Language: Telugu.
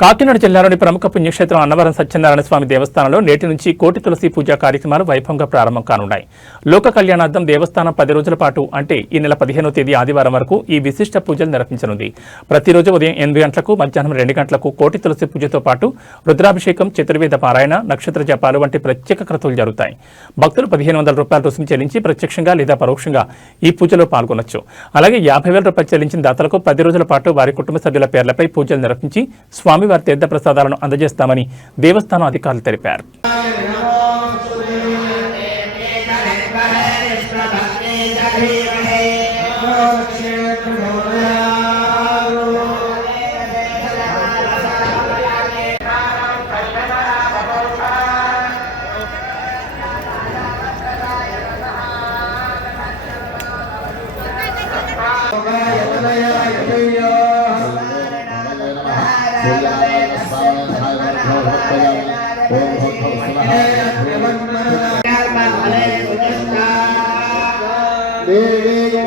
కాకినాడ జిల్లాలోని ప్రముఖ పుణ్యక్షేత్రం అన్నవరం సత్యనారాయణ స్వామి దేవస్థానంలో నేటి నుంచి కోటి తులసి పూజా కార్యక్రమాలు వైభవంగా ప్రారంభం కానున్నాయి. లోక కళ్యాణార్థం దేవస్థానం 10 రోజుల పాటు అంటే ఈ నెల 15వ తేదీ ఆదివారం వరకు ఈ విశిష్ట పూజలు నిర్వహించనుంది. ప్రతిరోజు ఉదయం 8 గంటలకు, మధ్యాహ్నం 2 గంటలకు కోటి తులసి పూజతో పాటు రుద్రాభిషేకం, చతుర్వేద పారాయణ, నక్షత్ర జపాలు వంటి ప్రత్యేక క్రతువులు జరుగుతాయి. భక్తులు 1500 రూపాయల రుసుము చెల్లించి ప్రత్యక్షంగా లేదా పరోక్షంగా ఈ పూజలో పాల్గొనొచ్చు. అలాగే 50,000 రూపాయలు చెల్లించిన దాతలకు 10 రోజుల పాటు వారి కుటుంబ సభ్యుల పేర్లపై పూజలు నిర్వహించి స్వామివారి తీర్థ ప్రసాదాలను అందజేస్తామని దేవస్థానం అధికారులు తెలిపారు. దేవి